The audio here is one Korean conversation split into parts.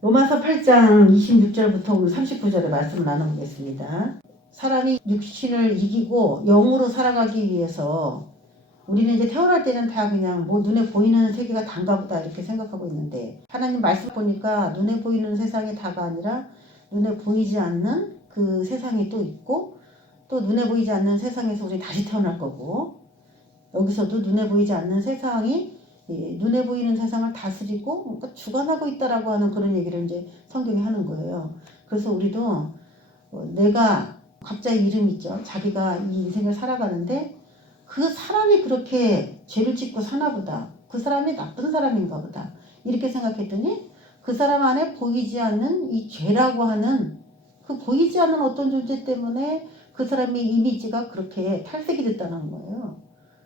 로마서 8장 26절부터 오늘 39절의 말씀을 나눠보겠습니다. 사람이 육신을 이기고 영으로 살아가기 위해서 우리는 이제 태어날 때는 다 그냥 뭐 눈에 보이는 세계가 단가 보다 이렇게 생각하고 있는데, 하나님 말씀 보니까 눈에 보이는 세상이 다가 아니라 눈에 보이지 않는 그 세상이 또 있고, 또 눈에 보이지 않는 세상에서 우리 다시 태어날 거고, 여기서도 눈에 보이지 않는 세상이 눈에 보이는 세상을 다스리고 그러니까 주관하고 있다라고 하는 그런 얘기를 이제 성경이 하는 거예요. 그래서 우리도 내가 각자의 이름이 있죠. 자기가 이 인생을 살아가는데 그 사람이 그렇게 죄를 짓고 사나 보다. 그 사람이 나쁜 사람인가 보다. 이렇게 생각했더니 그 사람 안에 보이지 않는 이 죄라고 하는 그 보이지 않는 어떤 존재 때문에 그 사람의 이미지가 그렇게 탈색이 됐다는 거예요.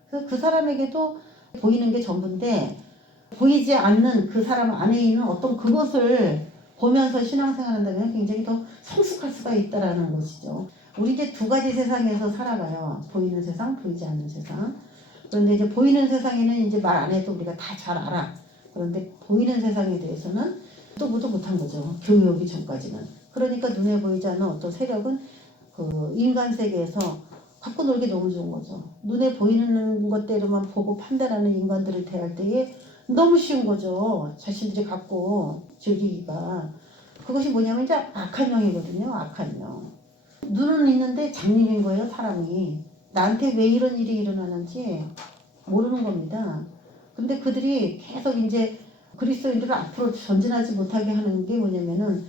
그래서 그 사람에게도 보이는 게 전부인데 보이지 않는 그 사람 안에 있는 어떤 그것을 보면서 신앙생활 한다면 굉장히 더 성숙할 수가 있다라는 것이죠. 우리 이제 두 가지 세상에서 살아가요. 보이는 세상, 보이지 않는 세상. 그런데 이제 보이는 세상에는 이제 말 안 해도 우리가 다 잘 알아. 그런데 보이는 세상에 대해서는 또 모두 못한 거죠. 교육이 전까지는. 그러니까 눈에 보이지 않는 어떤 세력은 그 인간 세계에서 갖고 놀기 너무 좋은 거죠. 눈에 보이는 것대로만 보고 판단하는 인간들을 대할 때에 너무 쉬운 거죠. 자신들이 갖고 즐기기가. 그것이 뭐냐면 이제 악한 영이거든요. 악한 영. 눈은 있는데 장님인 거예요. 사람이. 나한테 왜 이런 일이 일어나는지 모르는 겁니다. 근데 그들이 계속 이제 그리스도인들을 앞으로 전진하지 못하게 하는 게 뭐냐면은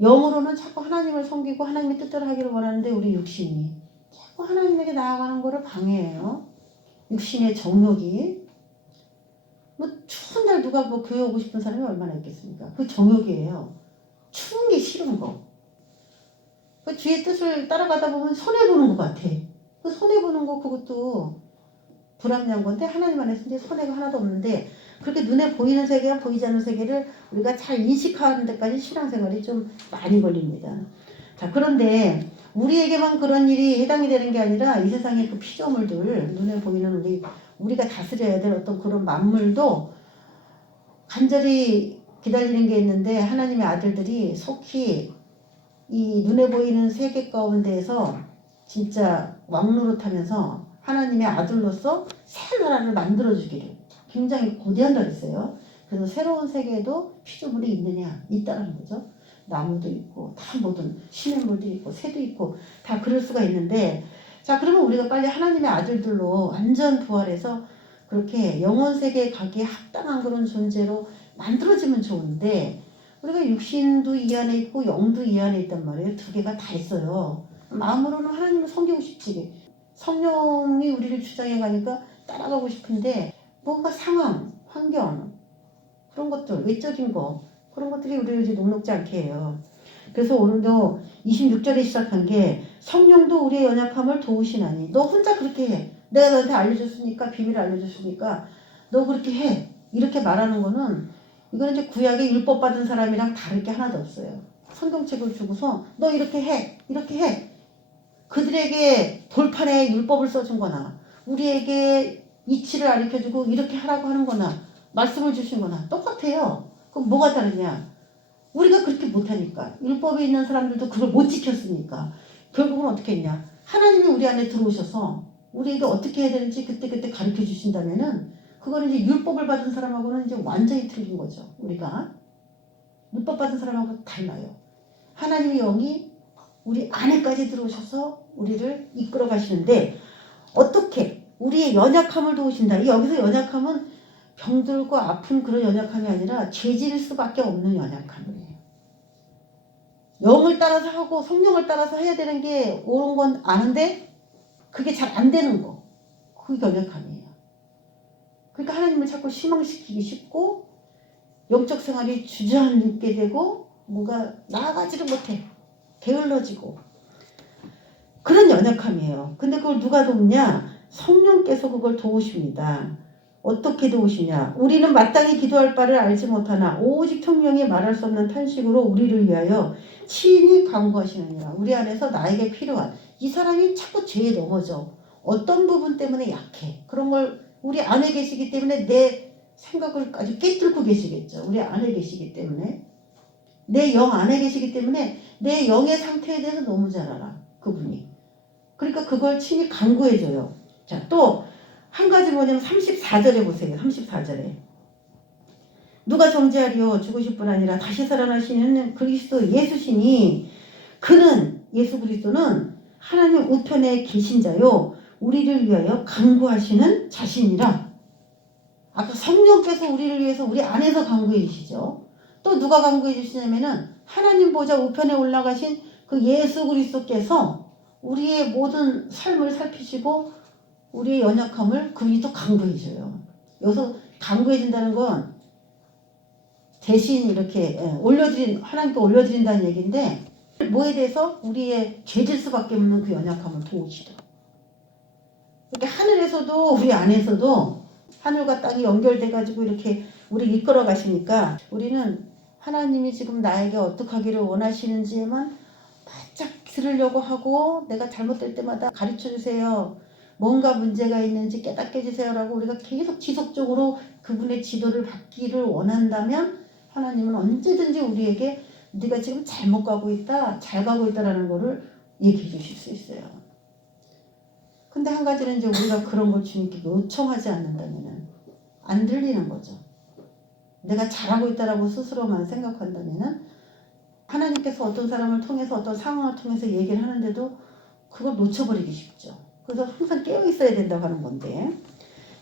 영으로는 자꾸 하나님을 섬기고 하나님의 뜻대로 하기를 원하는데 우리 육신이 자꾸 하나님에게 나아가는 거를 방해해요. 육신의 정욕이. 뭐 추운 날 누가 뭐 교회 오고 싶은 사람이 얼마나 있겠습니까? 그 정욕이에요. 추운 게 싫은 거. 그 주의 뜻을 따라가다 보면 손해보는 것 같아. 그 손해보는 거 그것도 불합리한 건데 하나님 안에서 이제 손해가 하나도 없는데 그렇게 눈에 보이는 세계와 보이지 않는 세계를 우리가 잘 인식하는 데까지 신앙생활이 좀 많이 걸립니다. 자, 그런데 우리에게만 그런 일이 해당이 되는 게 아니라 이 세상의 그 피조물들, 눈에 보이는 우리가 다스려야 될 어떤 그런 만물도 간절히 기다리는 게 있는데 하나님의 아들들이 속히 이 눈에 보이는 세계 가운데에서 진짜 왕노릇하면서 하나님의 아들로서 새 나라를 만들어주기를 굉장히 고대한다 그랬어요. 그래서 새로운 세계에도 피조물이 있느냐? 있다는 거죠. 나무도 있고 다 모든 시냇물도 있고 새도 있고 다 그럴 수가 있는데, 자 그러면 우리가 빨리 하나님의 아들들로 완전 부활해서 그렇게 영원 세계에 가기에 합당한 그런 존재로 만들어지면 좋은데, 우리가 육신도 이 안에 있고 영도 이 안에 있단 말이에요. 두 개가 다 있어요. 마음으로는 하나님을 섬기고 싶지, 성령이 우리를 주장해 가니까 따라가고 싶은데 뭔가 상황, 환경 그런 것들, 외적인 거 그런 것들이 우리를 이제 녹록지 않게 해요. 그래서 오늘도 26절에 시작한 게 성령도 우리의 연약함을 도우시나니. 너 혼자 그렇게 해. 내가 너한테 알려줬으니까, 비밀을 알려줬으니까 너 그렇게 해. 이렇게 말하는 거는 이거는 이제 구약의 율법 받은 사람이랑 다를 게 하나도 없어요. 성경책을 주고서 너 이렇게 해. 이렇게 해. 그들에게 돌판에 율법을 써준 거나 우리에게 이치를 가르쳐주고 이렇게 하라고 하는 거나 말씀을 주신 거나 똑같아요. 그럼 뭐가 다르냐? 우리가 그렇게 못하니까, 율법에 있는 사람들도 그걸 못 지켰으니까 결국은 어떻게 했냐? 하나님이 우리 안에 들어오셔서 우리에게 어떻게 해야 되는지 그때그때 가르쳐 주신다면은 그거는 이제 율법을 받은 사람하고는 이제 완전히 틀린 거죠. 우리가 율법 받은 사람하고 달라요. 하나님의 영이 우리 안에까지 들어오셔서 우리를 이끌어 가시는데 어떻게? 우리의 연약함을 도우신다. 여기서 연약함은 병들고 아픈 그런 연약함이 아니라 죄질 수밖에 없는 연약함이에요. 영을 따라서 하고 성령을 따라서 해야 되는 게 옳은 건 아는데 그게 잘 안 되는 거. 그게 연약함이에요. 그러니까 하나님을 자꾸 실망시키기 쉽고 영적 생활이 주저앉게 되고 뭔가 나아가지를 못해. 게을러지고. 그런 연약함이에요. 근데 그걸 누가 돕냐? 성령께서 그걸 도우십니다. 어떻게 도우시냐? 우리는 마땅히 기도할 바를 알지 못하나 오직 성령이 말할 수 없는 탄식으로 우리를 위하여 친히 간구하시느니라. 우리 안에서 나에게 필요한, 이 사람이 자꾸 죄에 넘어져. 어떤 부분 때문에 약해. 그런 걸 우리 안에 계시기 때문에 내 생각을 아주 깨뚫고 계시겠죠. 우리 안에 계시기 때문에. 내 영 안에 계시기 때문에 내 영의 상태에 대해서 너무 잘 알아. 그분이. 그러니까 그걸 친히 간구해줘요. 자, 또 한 가지 뭐냐면 34절에 보세요. 34절에. 누가 정죄하리요? 죽으실 뿐 아니라 다시 살아나시는 그리스도 예수시니 그는 예수 그리스도는 하나님 우편에 계신 자요 우리를 위하여 간구하시는 자신이라. 아까 성령께서 우리를 위해서 우리 안에서 간구해 주시죠. 또 누가 간구해 주시냐면은 하나님 보좌 우편에 올라가신 그 예수 그리스도께서 우리의 모든 삶을 살피시고 우리의 연약함을 그분이 또 간구해 줘요. 여기서 간구해 준다는 건 대신 이렇게 하나님께 올려드린다는 얘기인데 뭐에 대해서 우리의 죄질수밖에 없는 그 연약함을 도우시더라고요. 이렇게 하늘에서도 우리 안에서도 하늘과 땅이 연결돼가지고 이렇게 우리 이끌어 가시니까 우리는 하나님이 지금 나에게 어떻게 하기를 원하시는지에만 바짝 들으려고 하고 내가 잘못될 때마다 가르쳐 주세요. 뭔가 문제가 있는지 깨닫게 해주세요라고 우리가 계속 지속적으로 그분의 지도를 받기를 원한다면 하나님은 언제든지 우리에게 네가 지금 잘못 가고 있다, 잘 가고 있다라는 거를 얘기해 주실 수 있어요. 근데 한 가지는 이제 우리가 그런 걸 주님께 요청하지 않는다면은 안 들리는 거죠. 내가 잘하고 있다라고 스스로만 생각한다면은 하나님께서 어떤 사람을 통해서 어떤 상황을 통해서 얘기를 하는데도 그걸 놓쳐버리기 쉽죠. 그래서 항상 깨어 있어야 된다고 하는 건데,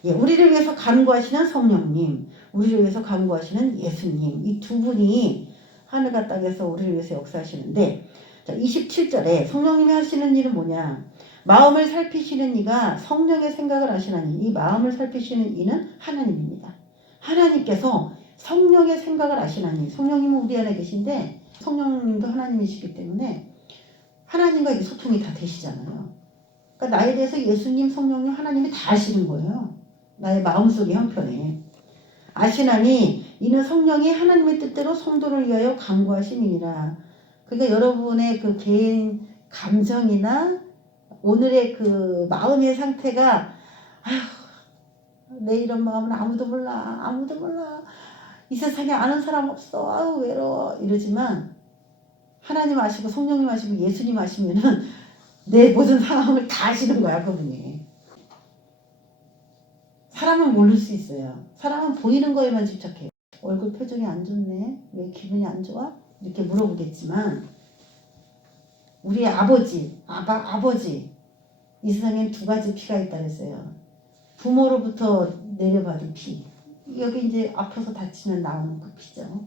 우리를 위해서 간구하시는 성령님, 우리를 위해서 간구하시는 예수님, 이 두 분이 하늘과 땅에서 우리를 위해서 역사하시는데, 자, 27절에 성령님이 하시는 일은 뭐냐? 마음을 살피시는 이가 성령의 생각을 하시나니, 이 마음을 살피시는 이는 하나님입니다. 하나님께서 성령의 생각을 아시나니, 성령님은 우리 안에 계신데 성령님도 하나님이시기 때문에 하나님과 이 소통이 다 되시잖아요. 그러니까 나에 대해서 예수님, 성령님, 하나님이 다 아시는 거예요. 나의 마음속의 형편에. 아시나니 이는 성령이 하나님의 뜻대로 성도를 위하여 간구하심이니라. 그러니까 여러분의 그 개인 감정이나 오늘의 그 마음의 상태가 아휴, 내 이런 마음은 아무도 몰라. 아무도 몰라. 이 세상에 아는 사람 없어. 아우 외로워. 이러지만 하나님 아시고 성령님 아시고 예수님 아시면은 내 모든 상황을 다 아시는 거야, 그분이. 사람은 모를 수 있어요. 사람은 보이는 거에만 집착해요. 얼굴 표정이 안 좋네. 왜 기분이 안 좋아? 이렇게 물어보겠지만 우리 아버지, 아버지 이 세상엔 두 가지 피가 있다 그랬어요. 부모로부터 내려받은 피. 여기 이제 아파서 다치면 나오는 그 피죠.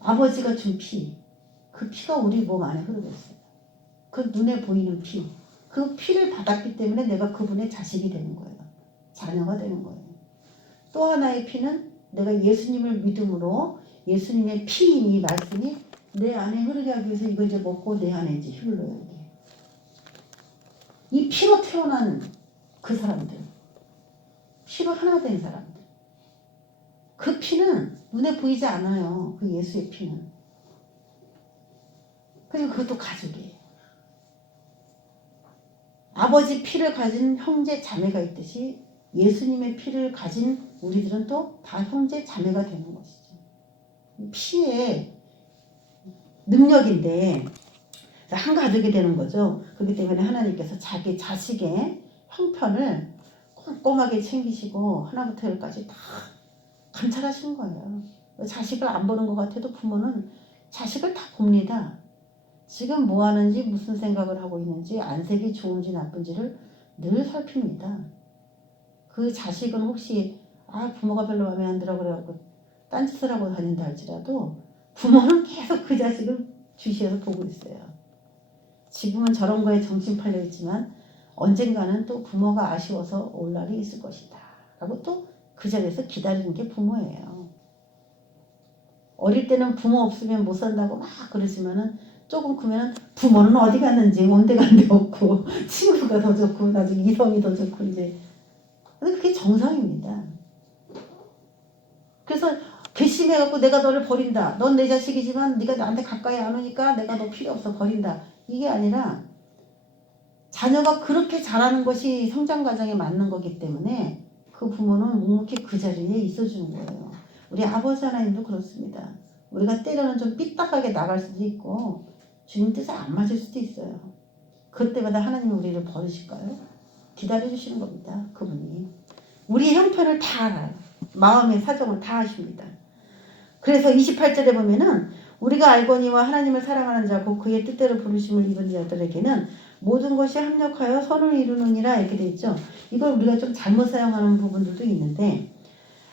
아버지가 준 피. 그 피가 우리 몸 안에 흐르고 있어요. 그 눈에 보이는 피. 그 피를 받았기 때문에 내가 그분의 자식이 되는 거예요. 자녀가 되는 거예요. 또 하나의 피는 내가 예수님을 믿음으로 예수님의 피인 이 말씀이 내 안에 흐르게 하기 위해서 이거 이제 먹고 내 안에 이제 흘러요. 이 피로 태어난 그 사람들. 피로 하나 된 사람들. 그 피는 눈에 보이지 않아요. 그 예수의 피는. 그리고 그것도 가족이에요. 아버지 피를 가진 형제 자매가 있듯이 예수님의 피를 가진 우리들은 또 다 형제 자매가 되는 것이죠. 피의 능력인데 한 가족이 되는 거죠. 그렇기 때문에 하나님께서 자기 자식의 형편을 꼼꼼하게 챙기시고 하나부터 열까지 다 감찰하시는 거예요. 자식을 안 보는 것 같아도 부모는 자식을 다 봅니다. 지금 뭐 하는지 무슨 생각을 하고 있는지 안색이 좋은지 나쁜지를 늘 살핍니다. 그 자식은 혹시 부모가 별로 마음에 안 들어 그래갖고 딴짓을 하고 다닌다 할지라도 부모는 계속 그 자식을 주시해서 보고 있어요. 지금은 저런 거에 정신 팔려 있지만 언젠가는 또 부모가 아쉬워서 올 날이 있을 것이다 라고 또 그 자리에서 기다리는 게 부모예요. 어릴 때는 부모 없으면 못 산다고 막 그러지만은 조금 크면은 부모는 어디 갔는지 온데간데 없고 친구가 더 좋고 나중에 이성이 더 좋고 이제 근데 그게 정상입니다. 그래서 괘씸해갖고 내가 너를 버린다. 넌 내 자식이지만 네가 나한테 가까이 안 오니까 내가 너 필요 없어 버린다. 이게 아니라 자녀가 그렇게 자라는 것이 성장 과정에 맞는 거기 때문에 그 부모는 묵묵히 그 자리에 있어주는 거예요. 우리 아버지 하나님도 그렇습니다. 우리가 때로는 좀 삐딱하게 나갈 수도 있고 주님 뜻에 안 맞을 수도 있어요. 그때마다 하나님이 우리를 버리실까요? 기다려주시는 겁니다. 그분이. 우리의 형편을 다 알아요. 마음의 사정을 다 아십니다. 그래서 28절에 보면은 우리가 알거니와 하나님을 사랑하는 자고 그의 뜻대로 부르심을 입은 자들에게는 모든 것이 합력하여 선을 이루느니라 이렇게 돼 있죠. 이걸 우리가 좀 잘못 사용하는 부분들도 있는데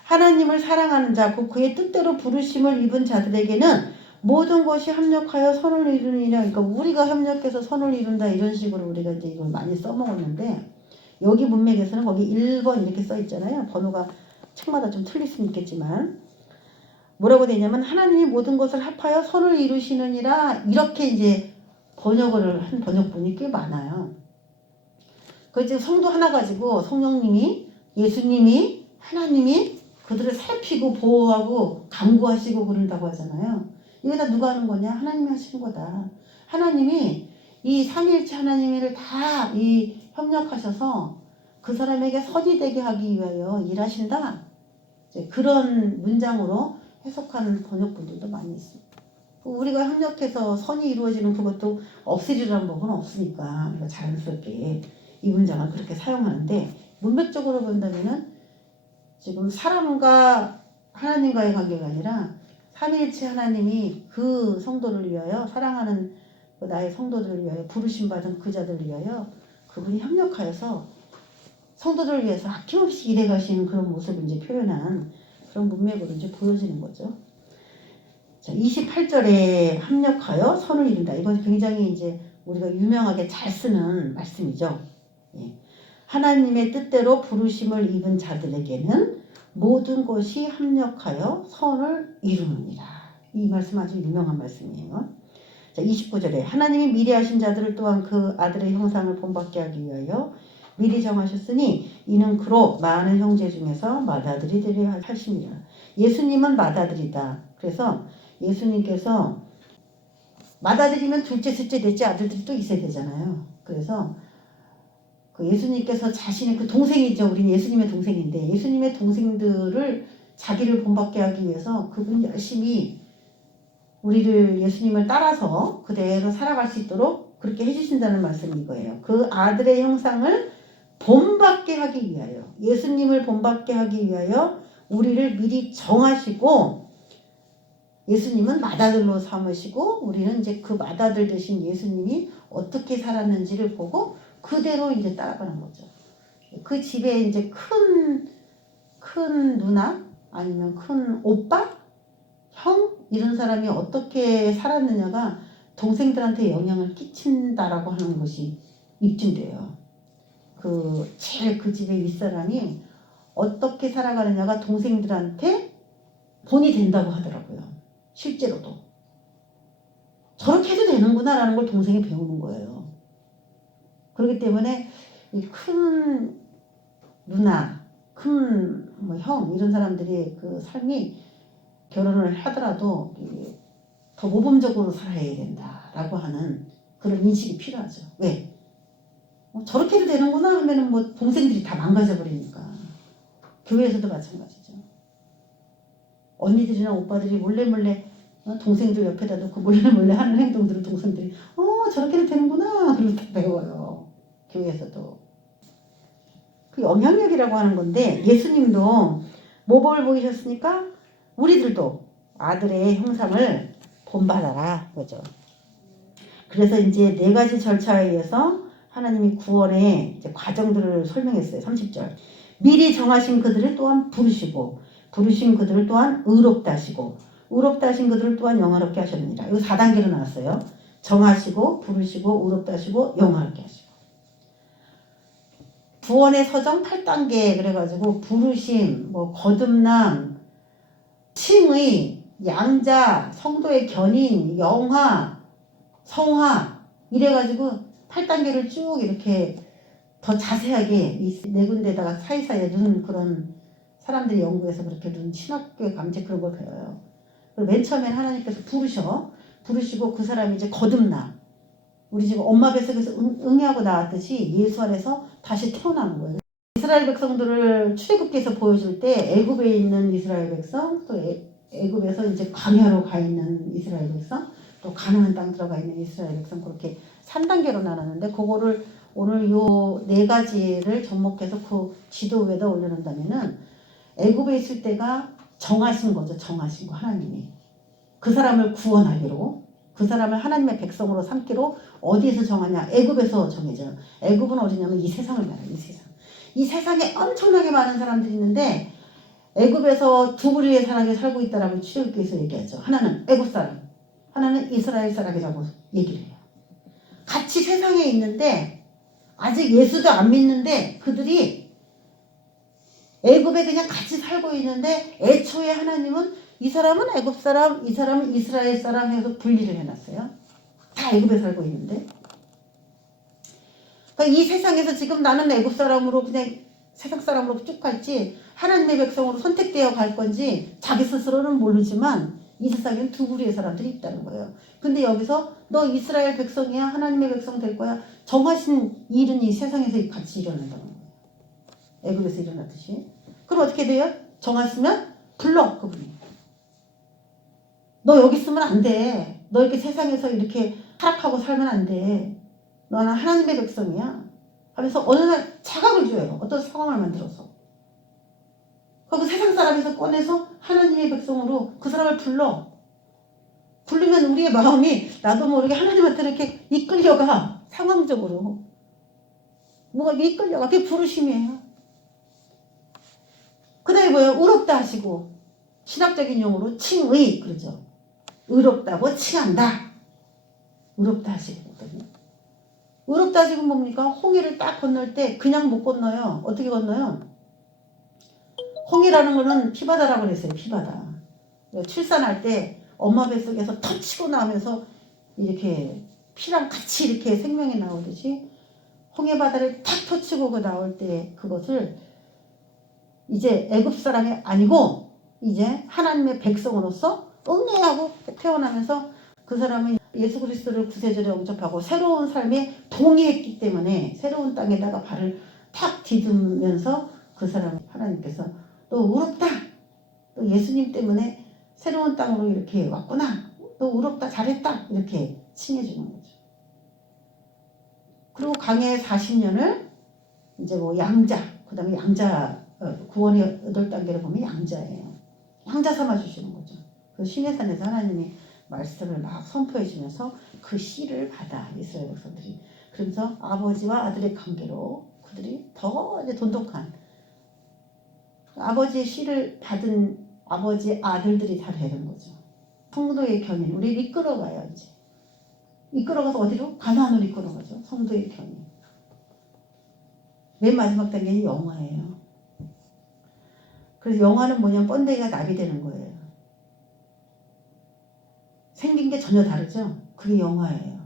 하나님을 사랑하는 자고 그의 뜻대로 부르심을 입은 자들에게는 모든 것이 합력하여 선을 이루느니라. 그러니까 우리가 협력해서 선을 이룬다 이런 식으로 우리가 이제 이걸 많이 써먹었는데 여기 문맥에서는 거기 1번 이렇게 써 있잖아요. 번호가 책마다 좀 틀릴 수는 있겠지만 뭐라고 되냐면 하나님이 모든 것을 합하여 선을 이루시느니라 이렇게 이제 번역을 한 번역본이 꽤 많아요. 그 이제 성도 하나 가지고 성령님이 예수님이 하나님이 그들을 살피고 보호하고 간구하시고 그런다고 하잖아요. 이거 다 누가 하는 거냐? 하나님이 하시는 거다. 하나님이 이 삼위일체 하나님을 다 이 협력하셔서 그 사람에게 선이 되게 하기 위하여 일하신다. 이제 그런 문장으로 해석하는 번역본들도 많이 있습니다. 우리가 협력해서 선이 이루어지는 그것도 없으리라는 법은 없으니까 우리가 자연스럽게 이 문장을 그렇게 사용하는데 문맥적으로 본다면은 지금 사람과 하나님과의 관계가 아니라 삼위일체 하나님이 그 성도를 위하여 사랑하는 그 나의 성도들을 위하여 부르심 받은 그 자들을 위하여 그분이 협력하여서 성도들을 위해서 아낌없이 일해 가시는 그런 모습을 이제 표현한 그런 문맥으로 이제 보여지는 거죠. 자, 28절에 합력하여 선을 이룬다. 이건 굉장히 이제 우리가 유명하게 잘 쓰는 말씀이죠. 예. 하나님의 뜻대로 부르심을 입은 자들에게는 모든 것이 합력하여 선을 이루느니라. 이 말씀 아주 유명한 말씀이에요. 자, 29절에 하나님이 미리 하신 자들을 또한 그 아들의 형상을 본받게 하기 위하여 미리 정하셨으니 이는 그로 많은 형제 중에서 맏아들이 되려 하심이라. 예수님은 맏아들이다. 그래서 예수님께서 맏아들이면 둘째, 셋째, 넷째 아들들이 또 있어야 되잖아요. 그래서 그 예수님께서 자신의 그 동생이죠. 우리는 예수님의 동생인데 예수님의 동생들을 자기를 본받게 하기 위해서 그분 열심히 우리를 예수님을 따라서 그대로 살아갈 수 있도록 그렇게 해주신다는 말씀이 이거예요. 그 아들의 형상을 본받게 하기 위하여 예수님을 본받게 하기 위하여 우리를 미리 정하시고 예수님은 맏아들로 삼으시고 우리는 이제 그 맏아들 되신 예수님이 어떻게 살았는지를 보고 그대로 이제 따라가는 거죠. 그 집에 이제 큰 누나 아니면 큰 오빠, 형 이런 사람이 어떻게 살았느냐가 동생들한테 영향을 끼친다라고 하는 것이 입증돼요. 제일 그 집의 윗사람이 어떻게 살아가느냐가 동생들한테 본이 된다고 하더라고요. 실제로도. 저렇게 해도 되는구나라는 걸 동생이 배우는 거예요. 그렇기 때문에 이 큰 누나, 큰 뭐 형 이런 사람들이 그 삶이 결혼을 하더라도 더 모범적으로 살아야 된다라고 하는 그런 인식이 필요하죠. 왜? 저렇게 해도 되는구나 하면은 뭐 동생들이 다 망가져 버리니까. 교회에서도 마찬가지죠. 언니들이나 오빠들이 몰래 동생들 옆에다 놓고 몰래 하는 행동들을 동생들이 저렇게 해도 되는구나 그렇게 배워요. 교회에서도. 그 영향력이라고 하는 건데 예수님도 모범을 보이셨으니까 우리들도 아들의 형상을 본받아라 그죠. 그래서 이제 4가지 절차에 의해서 하나님이 구원의 이제 과정들을 설명했어요. 30절. 미리 정하신 그들을 또한 부르시고 부르신 그들을 또한 의롭다 하시고 의롭다 하신 그들을 또한 영화롭게 하셨느니라. 이거 4단계로 나왔어요. 정하시고 부르시고 의롭다 하시고 영화롭게 하시고. 구원의 서정 8단계 그래가지고 부르심, 뭐 거듭남, 칭의, 양자, 성도의 견인, 영화, 성화 이래가지고 8단계를 쭉 이렇게 더 자세하게 이 4군데다가 사이사이에 눈 그런 사람들이 연구해서 그렇게 눈 신학교에 감지 그런 걸 배워요. 그리고 맨 처음엔 하나님께서 부르시고 그 사람이 이제 거듭나. 우리 지금 엄마 뱃속에서 응애하고 나왔듯이 예수 안에서 다시 태어나는 거예요. 이스라엘 백성들을 출애굽기에서 보여줄 때 애굽에 있는 이스라엘 백성 또 애굽에서 이제 광야로 가 있는 이스라엘 백성, 또 가나안 땅 들어가 있는 이스라엘 백성, 그렇게 3단계로 나눴는데, 그거를 오늘 요 4가지를 접목해서 그 지도 위에다 올려놓는다면은, 애굽에 있을 때가 정하신 거죠. 정하신 거, 하나님이. 그 사람을 구원하기로, 그 사람을 하나님의 백성으로 삼기로. 어디에서 정하냐? 애굽에서 정해져요. 애굽은 어디냐면 이 세상을 말해요. 이 세상. 이 세상에 엄청나게 많은 사람들이 있는데, 애굽에서 두 부류의 사람이 살고 있다라고 출애굽기에서 얘기하죠. 하나는 애굽 사람, 하나는 이스라엘 사람이라고 얘기를 해요. 같이 세상에 있는데 아직 예수도 안 믿는데 그들이 애굽에 그냥 같이 살고 있는데, 애초에 하나님은 이 사람은 애굽 사람, 이 사람은 이스라엘 사람 해서 분리를 해놨어요. 다 애굽에 살고 있는데. 그러니까 이 세상에서 지금 나는 애굽 사람으로 그냥 세상 사람으로 쭉 갈지, 하나님의 백성으로 선택되어 갈 건지 자기 스스로는 모르지만 이 세상에는 두 부류의 사람들이 있다는 거예요. 근데 여기서 너 이스라엘 백성이야, 하나님의 백성 될 거야, 정하신 일은 이 세상에서 같이 일어난다는 거예요. 애굽에서 일어났듯이. 그럼 어떻게 돼요? 정했으면 불러, 그분이. 너 여기 있으면 안 돼. 너 이렇게 세상에서 이렇게 타락하고 살면 안 돼. 너는 하나님의 백성이야 하면서 어느 날 자각을 줘요. 어떤 상황을 만들어서. 그 세상 사람에서 꺼내서 하나님의 백성으로 그 사람을 불러. 부르면 우리의 마음이 나도 모르게 하나님한테 이렇게 이끌려가. 상황적으로. 뭐가 이끌려가. 그게 부르심이에요. 그 다음에 뭐예요? 의롭다 하시고. 신학적인 용어로 칭의. 그러죠. 의롭다고 칭한다. 의롭다 하시고. 의롭다 하시고 뭡니까? 홍해를 딱 건널 때 그냥 못 건너요. 어떻게 건너요? 홍해라는 거는 피바다라고 그랬어요. 피바다. 출산할 때 엄마 뱃속에서 터치고 나오면서 이렇게 피랑 같이 이렇게 생명이 나오듯이 홍해 바다를 탁 터치고 그 나올 때 그것을 이제 애굽 사람이 아니고 이제 하나님의 백성으로서 응애하고 태어나면서 그 사람은 예수 그리스도를 구세주로 영접하고 새로운 삶에 동의했기 때문에 새로운 땅에다가 발을 탁 디디면서 그 사람 하나님께서 또 의롭다, 또 예수님 때문에 새로운 땅으로 이렇게 왔구나, 또 의롭다, 잘했다, 이렇게 칭해주는 거죠. 그리고 강해 40년을 이제 뭐 양자, 그 다음에 양자, 구원의 8단계를 보면 양자예요. 양자 삼아주시는 거죠. 그 시내산에서 하나님이 말씀을 막 선포해 주면서 그 씨를 받아, 이스라엘 백성들이. 그러면서 아버지와 아들의 관계로 그들이 더 이제 돈독한, 아버지의 씨를 받은 아버지 아들들이 다 되는 거죠. 성도의 견인, 우리를 이끌어가요. 이제 이끌어가서 어디로? 가나안으로 이끌어가죠. 성도의 견인. 맨 마지막 단계는 영화예요. 그래서 영화는 뭐냐면 번데기가 나비 되는 거예요. 생긴 게 전혀 다르죠. 그게 영화예요.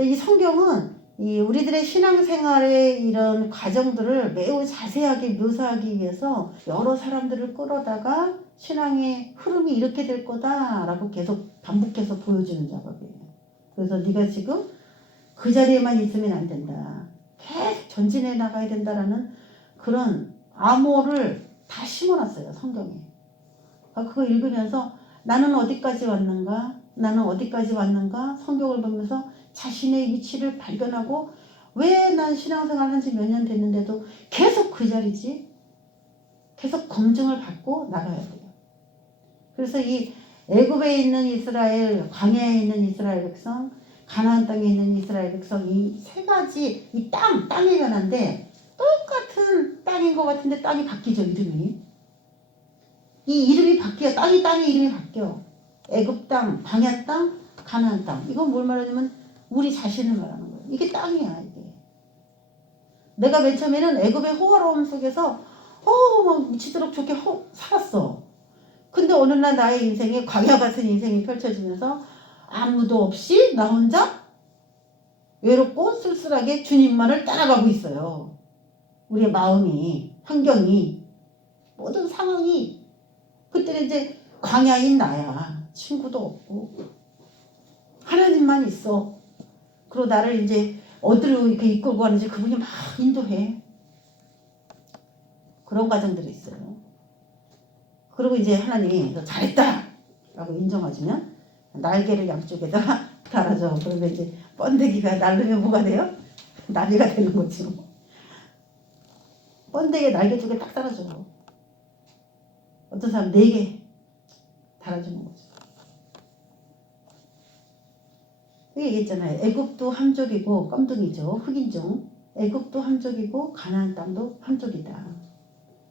이 성경은 이 우리들의 신앙생활의 이런 과정들을 매우 자세하게 묘사하기 위해서 여러 사람들을 끌어다가 신앙의 흐름이 이렇게 될 거다라고 계속 반복해서 보여주는 작업이에요. 그래서 네가 지금 그 자리에만 있으면 안 된다. 계속 전진해 나가야 된다라는 그런 암호를 다 심어놨어요. 성경에. 그거 읽으면서 나는 어디까지 왔는가? 나는 어디까지 왔는가? 성경을 보면서 자신의 위치를 발견하고, 왜 난 신앙생활 한 지 몇 년 됐는데도 계속 그 자리지? 계속 검증을 받고 나가야 돼요. 그래서 이 애굽에 있는 이스라엘, 광야에 있는 이스라엘 백성, 가나안 땅에 있는 이스라엘 백성, 이 세 가지, 이 땅의 변화인데 똑같은 땅인 것 같은데 땅이 바뀌죠, 이름이. 이 이름이 바뀌어. 땅의 이름이 바뀌어. 애굽 땅, 광야 땅, 가나안 땅. 이건 뭘 말하냐면 우리 자신을 말하는 거예요. 이게 땅이야, 이게. 내가 맨 처음에는 애굽의 호화로움 속에서 막 미치도록 좋게 살았어. 근데 어느 날 나의 인생에 광야 같은 인생이 펼쳐지면서 아무도 없이 나 혼자 외롭고 쓸쓸하게 주님만을 따라가고 있어요. 우리의 마음이, 환경이, 모든 상황이. 그때는 이제 광야인 나야. 친구도 없고 하나님만 있어. 그리고 나를 이제 어디로 이렇게 이끌고 가는지 그분이 막 인도해. 그런 과정들이 있어요. 그리고 이제 하나님이 너 잘했다 라고 인정해주면 날개를 양쪽에다 달아줘. 그러면 이제 번데기가 날르면 뭐가 돼요? 나비가 되는 거지 뭐. 번데기 날개 쪽에 딱 달아줘. 어떤 사람 4개 달아주는 거지. 얘기했잖아요. 애굽도 함족이고 껌둥이죠. 흑인종. 애굽도 함족이고 가나안 땅도 함족이다.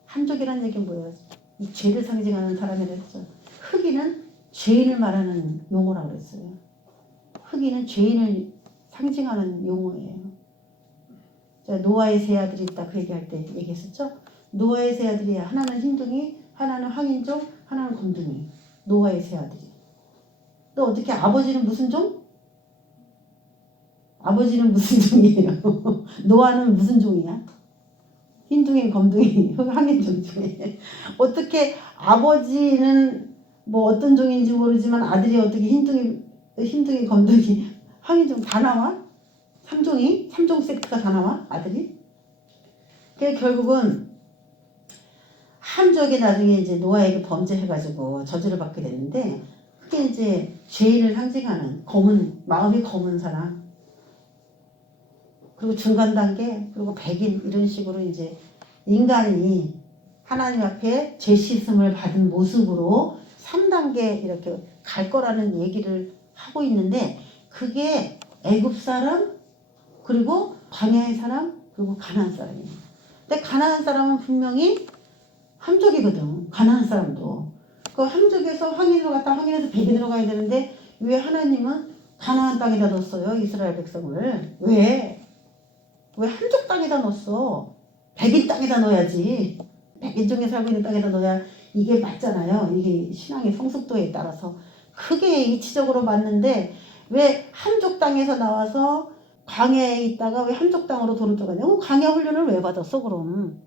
함족이라는 얘기는 뭐예요? 이 죄를 상징하는 사람이라 했죠. 흑인은 죄인을 말하는 용어라고 그랬어요. 흑인은 죄인을 상징하는 용어예요. 자, 노아의 세 아들이 있다 그 얘기할 때 얘기했었죠. 노아의 세 아들이 하나는 흰둥이, 하나는 황인종, 하나는 검둥이. 노아의 세 아들이. 또 어떻게 아버지는 무슨 종? 아버지는 무슨 종이에요? 노아는 무슨 종이야? 흰둥이, 검둥이, 황인종 중에. 어떻게 아버지는 뭐 어떤 종인지 모르지만 아들이 어떻게 흰둥이, 검둥이, 황인종 다 나와? 3종 세트가 다 나와? 아들이? 그게 결국은 함족이 나중에 이제 노아에게 범죄해가지고 저주를 받게 됐는데 그게 이제 죄인을 상징하는 마음이 검은 사람. 그리고 중간 단계, 그리고 백인 이런 식으로 이제 인간이 하나님 앞에 죄 씻음을 받은 모습으로 3단계 이렇게 갈 거라는 얘기를 하고 있는데 그게 애굽 사람, 그리고 광야의 사람, 그리고 가나안 사람이에요. 근데 가나안 사람은 분명히 함족이거든. 가나안 사람도. 그 함족에서 황인으로 갔다 황인에서 백인으로 가야 되는데 왜 하나님은 가나안 땅에다 넣었어요? 이스라엘 백성을. 왜 함족 땅에다 넣었어? 백인 땅에다 넣어야지. 백인 중에 살고 있는 땅에다 넣어야 이게 맞잖아요. 이게 신앙의 성숙도에 따라서 크게 이치적으로 맞는데 왜 함족 땅에서 나와서 광야에 있다가 왜 함족 땅으로 도로 들어가냐고. 광야 훈련을 왜 받았어 그럼?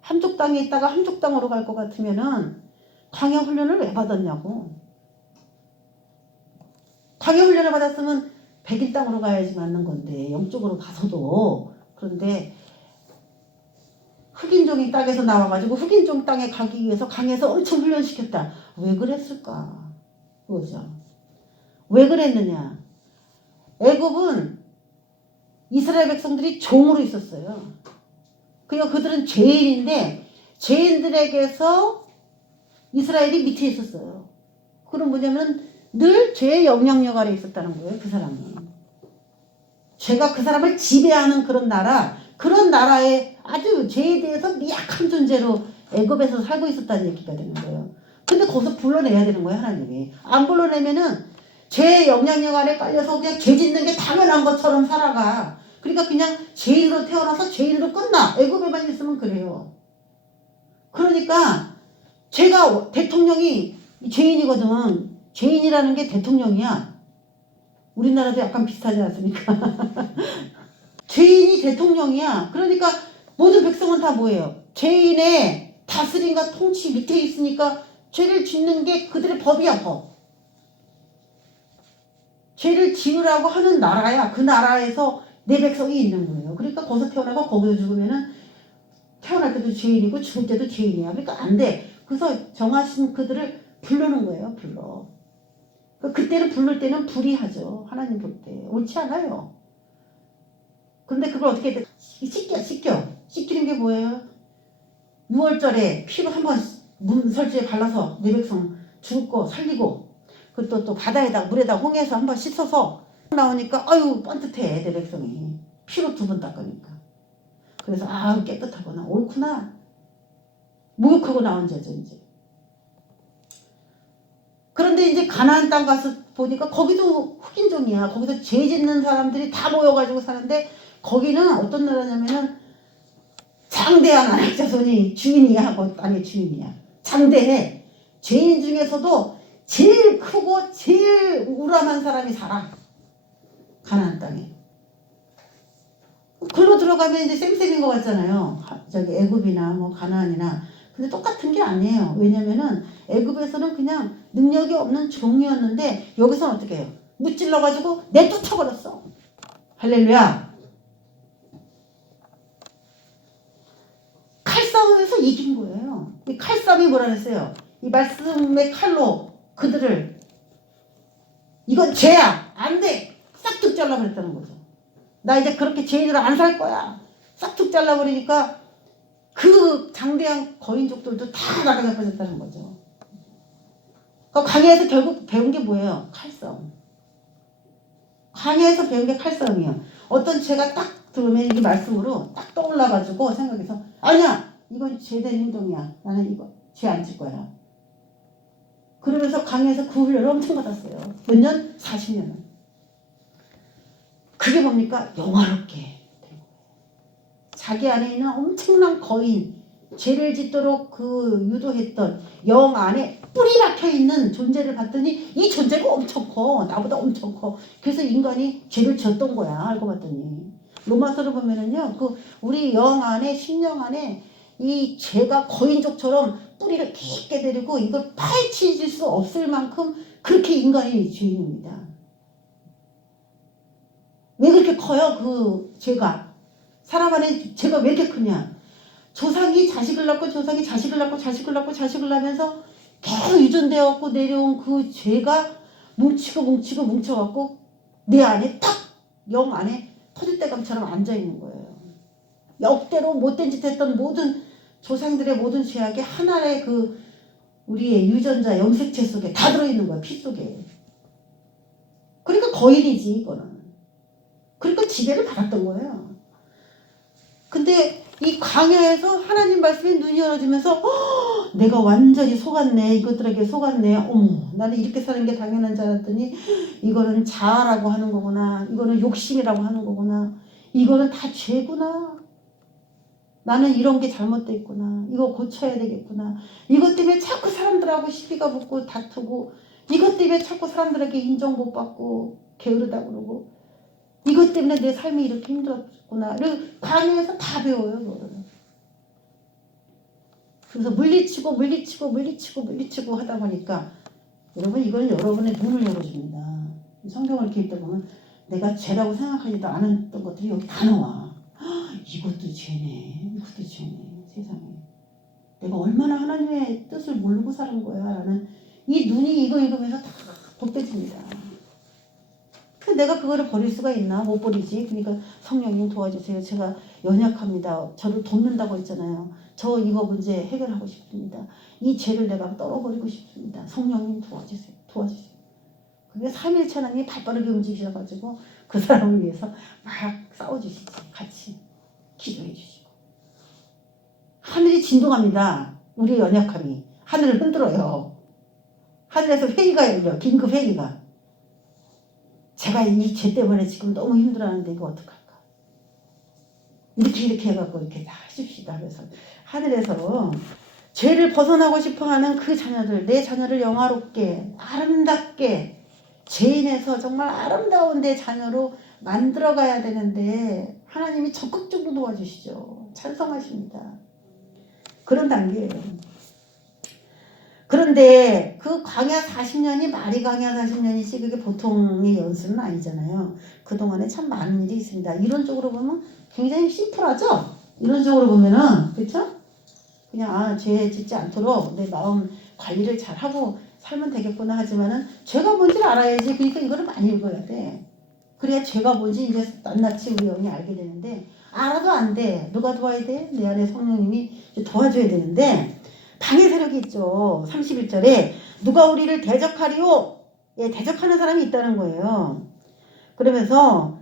함족 땅에 있다가 함족 땅으로 갈 것 같으면은 광야 훈련을 왜 받았냐고. 광야 훈련을 받았으면 백인 땅으로 가야지 맞는 건데 영적으로 가서도. 그런데 흑인종이 땅에서 나와가지고 흑인종 땅에 가기 위해서 강에서 엄청 훈련시켰다. 왜 그랬을까? 그거죠. 왜 그랬느냐? 애굽은 이스라엘 백성들이 종으로 있었어요. 그러니까 그들은 죄인인데 죄인들에게서 이스라엘이 밑에 있었어요. 그럼 뭐냐면 늘 죄의 영향력 아래 있었다는 거예요. 그 사람은. 죄가 그 사람을 지배하는 그런 나라에 아주 죄에 대해서 미약한 존재로 애굽에서 살고 있었다는 얘기가 되는 거예요. 근데 거기서 불러내야 되는 거예요. 하나님이. 안 불러내면은 죄의 영향력 아래 깔려서 그냥 죄 짓는 게 당연한 것처럼 살아가. 그러니까 그냥 죄인으로 태어나서 죄인으로 끝나. 애굽에만 있으면 그래요. 그러니까 제가 대통령이 죄인이거든. 죄인이라는 게 대통령이야. 우리나라도 약간 비슷하지 않습니까? 죄인이 대통령이야. 그러니까 모든 백성은 다 뭐예요? 죄인의 다스림과 통치 밑에 있으니까 죄를 짓는 게 그들의 법이야, 법. 죄를 지으라고 하는 나라야. 그 나라에서 내 백성이 있는 거예요. 그러니까 거기서 태어나고 거기서 죽으면은 태어날 때도 죄인이고 죽을 때도 죄인이야. 그러니까 안 돼. 그래서 정하신 그들을 부르는 거예요. 불러. 그때는 부를 때는 불의하죠. 하나님 볼 때. 옳지 않아요. 근데 그걸 어떻게 해? 씻기는 게 뭐예요? 6월절에 피로 한번 문설주에 발라서 내 백성 죽을 거 살리고 그것도 또 바다에다 물에다 홍해서 한번 씻어서 나오니까 아유 뻔듯해 내 백성이. 피로 2번 닦으니까. 그래서 아 깨끗하구나 옳구나 목욕하고 나온 자죠 이제. 그런데 이제 가나안 땅 가서 보니까 거기도 흑인종이야. 거기서 죄 짓는 사람들이 다 모여가지고 사는데 거기는 어떤 나라냐면은 장대한 아낙 자손이 주인이야. 그 땅의 주인이야. 장대해. 죄인 중에서도 제일 크고 제일 우람한 사람이 살아. 가나안 땅에. 글로 들어가면 이제 쌤쌤인 것 같잖아요. 저기 애굽이나 뭐 가나안이나. 근데 똑같은 게 아니에요. 왜냐면은 애굽에서는 그냥 능력이 없는 종이었는데 여기서는 어떻게 해요? 무찔러가지고 내쫓아버렸어. 할렐루야. 칼싸움에서 이긴 거예요. 이 칼싸움이 뭐라 그랬어요? 이 말씀의 칼로 그들을 이건 죄야 안 돼 싹둑 잘라버렸다는 거죠. 나 이제 그렇게 죄인으로 안 살 거야 싹둑 잘라버리니까 그 장대한 거인족들도 다 나가게 빠졌다는 거죠. 그러니까 광야에서 결국 배운 게 뭐예요? 칼싸움. 광야에서 배운 게 칼싸움이에요. 어떤 죄가 딱 들으면 이 말씀으로 딱 떠올라가지고 생각해서 아니야 이건 죄된 행동이야 나는 이거 죄 안 질 거야. 그러면서 광야에서 그 훈련을 엄청 받았어요. 몇 년? 40년을. 그게 뭡니까? 영화롭게 자기 안에 있는 엄청난 거인 죄를 짓도록 그 유도했던 영 안에 뿌리 박혀 있는 존재를 봤더니 이 존재가 엄청 커 나보다 엄청 커. 그래서 인간이 죄를 지었던 거야 알고 봤더니. 로마서를 보면은요 그 우리 영 안에 심령 안에 이 죄가 거인족처럼 뿌리를 깊게 데리고 이걸 파헤칠 수 없을 만큼 그렇게 인간이 죄인입니다. 왜 그렇게 커요? 그 죄가 사람 안에 죄가 왜 이렇게 크냐? 조상이 자식을 낳고 조상이 자식을 낳고 자식을 낳고 자식을 낳으면서 계속 유전되어 내려온 그 죄가 뭉치고 뭉쳐갖고 내 안에 딱 영 안에 터줏대감처럼 앉아있는 거예요. 역대로 못된 짓 했던 모든 조상들의 모든 죄악이 하나의 그 우리의 유전자 염색체 속에 다 들어있는 거야. 피 속에. 그러니까 거인이지 이거는. 그러니까 지배를 받았던 거예요. 근데 이 광야에서 하나님 말씀에 눈이 열어지면서 내가 완전히 속았네. 이것들에게 속았네. 어머 나는 이렇게 사는 게 당연한 줄 알았더니 이거는 자아라고 하는 거구나. 이거는 욕심이라고 하는 거구나. 이거는 다 죄구나. 나는 이런 게 잘못돼 있구나. 이거 고쳐야 되겠구나. 이것 때문에 자꾸 사람들하고 시비가 붙고 다투고 이것 때문에 자꾸 사람들에게 인정 못 받고 게으르다 그러고 이것 때문에 내 삶이 이렇게 힘들었구나. 그리고 광야에서 다 배워요. 그거를. 그래서 물리치고 하다 보니까 여러분 이건 여러분의 눈을 열어줍니다. 성경을 이렇게 읽다 보면 내가 죄라고 생각하지도 않았던 것들이 여기 다 나와. 이것도 죄네. 이것도 죄네. 세상에. 내가 얼마나 하나님의 뜻을 모르고 사는 거야. 라는 이 눈이 이거 읽으면서 다 돋대집니다. 내가 그거를 버릴 수가 있나? 못 버리지. 그러니까 성령님 도와주세요. 제가 연약합니다. 저를 돕는다고 했잖아요. 저 이거 문제 해결하고 싶습니다. 이 죄를 내가 떨어버리고 싶습니다. 성령님 도와주세요. 그게 3일차 하나님이 발빠르게 움직이셔가지고 그 사람을 위해서 막 싸워주시지. 같이 기도해 주시고. 하늘이 진동합니다. 우리의 연약함이. 하늘을 흔들어요. 하늘에서 회의가 열려. 긴급 회의가. 제가 이 죄 때문에 지금 너무 힘들어하는데 이거 어떡할까? 이렇게 해갖고 이렇게 다 해줍시다. 그래서 하늘에서 죄를 벗어나고 싶어하는 그 자녀들, 내 자녀를 영화롭게 아름답게 죄인에서 정말 아름다운 내 자녀로 만들어가야 되는데 하나님이 적극적으로 도와주시죠. 찬성하십니다. 그런 단계예요. 그런데 그 광야 40년이 말이 광야 40년이지 그게 보통의 연수는 아니잖아요. 그동안에 참 많은 일이 있습니다. 이론적으로 보면 굉장히 심플하죠? 이론적으로 보면은 그렇죠? 그냥 죄 짓지 않도록 내 마음 관리를 잘하고 살면 되겠구나 하지만은 죄가 뭔지를 알아야지. 그러니까 이거를 많이 읽어야 돼. 그래야 죄가 뭔지 이제 낱낱이 우리 영이 알게 되는데 알아도 안 돼. 누가 도와야 돼? 내 안에 성령님이 도와줘야 되는데 방해 세력이 있죠. 31절에 누가 우리를 대적하리요? 예, 대적하는 사람이 있다는 거예요. 그러면서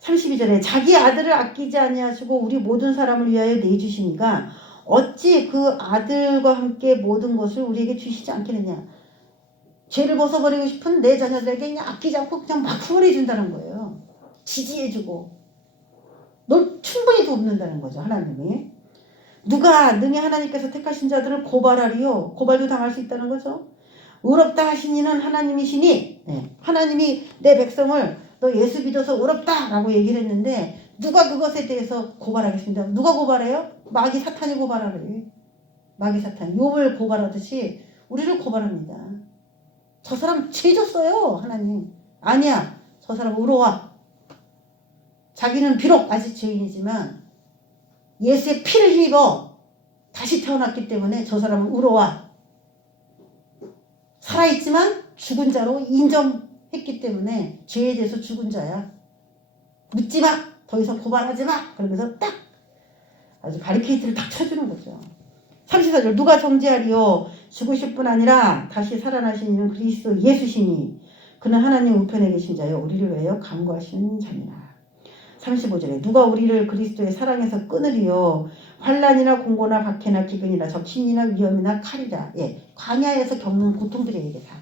32절에 자기 아들을 아끼지 아니하시고 우리 모든 사람을 위하여 내주시니까 어찌 그 아들과 함께 모든 것을 우리에게 주시지 않겠느냐. 죄를 벗어버리고 싶은 내 자녀들에게 그냥 아끼지 않고 그냥 막 후원해 준다는 거예요. 지지해주고 널 충분히 돕는다는 거죠. 하나님이. 누가 능히 하나님께서 택하신 자들을 고발하리요. 고발도 당할 수 있다는 거죠. 의롭다 하신 이는 하나님이시니 하나님이 내 백성을 너 예수 믿어서 의롭다 라고 얘기를 했는데 누가 그것에 대해서 고발하겠습니다. 누가 고발해요? 마귀 사탄이 고발하래요. 마귀 사탄. 욥을 고발하듯이 우리를 고발합니다. 저 사람 죄 졌어요. 하나님. 아니야. 저 사람 의로워. 자기는 비록 아직 죄인이지만 예수의 피를 힘입어 다시 태어났기 때문에 저 사람은 의로워. 살아있지만 죽은 자로 인정했기 때문에 죄에 대해서 죽은 자야. 묻지 마! 더 이상 고발하지 마! 그러면서 딱 아주 바리케이트를 딱 쳐주는 거죠. 34절 누가 정죄하리요? 죽으실 뿐 아니라 다시 살아나신 이는 그리스도 예수시니 그는 하나님 우편에 계신 자요 우리를 위하여 간구하시는 자니라. 35절에 누가 우리를 그리스도의 사랑에서 끊으리요? 환난이나 공고나 박해나 기근이나 적신이나 위험이나 칼이라. 예, 광야에서 겪는 고통들이에요. 이게 다.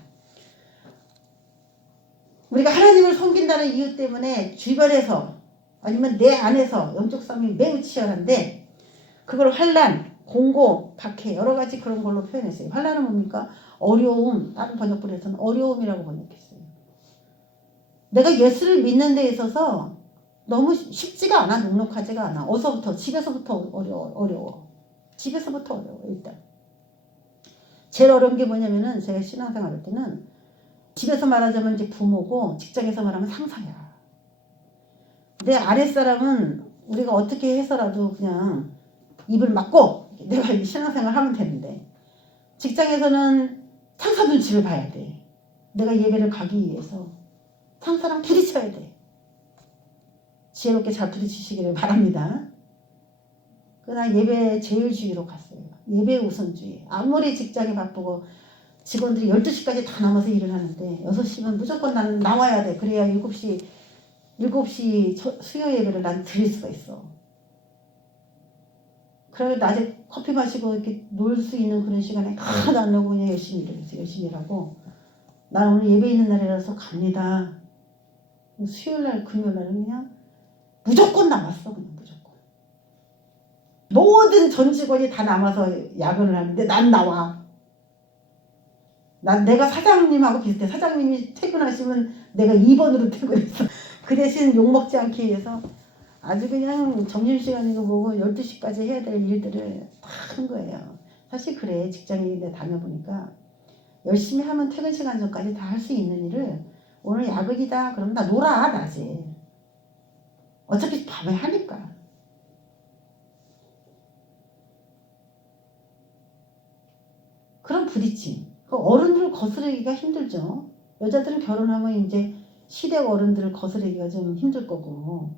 우리가 하나님을 섬긴다는 이유 때문에 주변에서 아니면 내 안에서 영적 싸움이 매우 치열한데 그걸 환난, 공고, 박해 여러 가지 그런 걸로 표현했어요. 환난은 뭡니까? 어려움. 다른 번역본에서는 어려움이라고 번역했어요. 내가 예수를 믿는 데 있어서 너무 쉽지가 않아. 녹록하지가 않아. 어서부터 집에서부터 어려워. 집에서부터 어려워. 일단 제일 어려운 게 뭐냐면은 제가 신앙생활 할 때는 집에서 말하자면 이제 부모고 직장에서 말하면 상사야. 내 아랫사람은 우리가 어떻게 해서라도 그냥 입을 막고 내가 신앙생활 하면 되는데 직장에서는 상사 눈치를 봐야 돼. 내가 예배를 가기 위해서 상사랑 부딪혀야 돼. 지혜롭게 잘 부딪히시기를 바랍니다. 그러나 예배 제일주의로 갔어요. 예배 우선주의. 아무리 직장이 바쁘고 직원들이 12시까지 다 남아서 일을 하는데 6시면 무조건 나는 나와야 돼. 그래야 7시 수요 예배를 난 드릴 수가 있어. 그래서 낮에 커피 마시고 이렇게 놀 수 있는 그런 시간에 하나도 안 나오고 그냥 열심히 일했어요. 열심히 일하고 난 오늘 예배 있는 날이라서 갑니다. 수요일날 금요일날은 그냥 무조건 남았어. 그냥 무조건. 모든 전 직원이 다 남아서 야근을 하는데 난 나와. 난 내가 사장님하고 비슷해. 사장님이 퇴근하시면 내가 2번으로 퇴근했어. 그 대신 욕먹지 않기 위해서 아주 그냥 점심시간이고 뭐고 12시까지 해야 될 일들을 다 한 거예요. 사실 그래. 직장인데 다녀보니까 열심히 하면 퇴근 시간 전까지 다 할 수 있는 일을 오늘 야근이다 그러면 나 놀아 낮에. 어차피 밤에 하니까. 그런 부딪힘. 그 어른들을 거스르기가 힘들죠. 여자들은 결혼하면 이제 시댁 어른들을 거스르기가 좀 힘들 거고